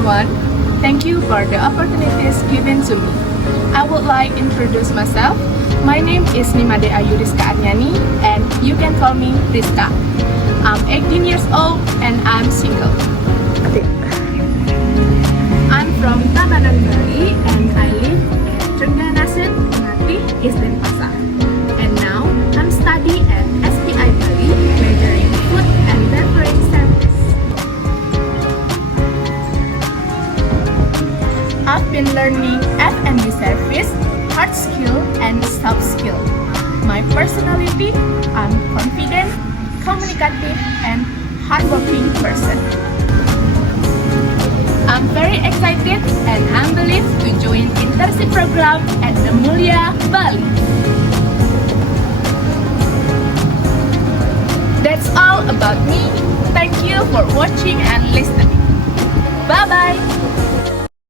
everyone. Thank you for the opportunities given to me. I would like to introduce myself. My name is Nimade Ayu Rizka Aryani and you can call me Rizka. I'm 18 years old and I'm single. I'm from Tabanan Bali and I live at Trengganasen, Ngatih, East Denpasar. And now I'm studying at SPI Bali, majoring food and beverage service. I've been learning F&B service, hard skill, and soft skill. My personality, I'm confident, communicative, and hardworking person. I'm very excited and I'm believed to join internship program at the Mulia, Bali. That's all about me. Thank you for watching and listening. Bye-bye.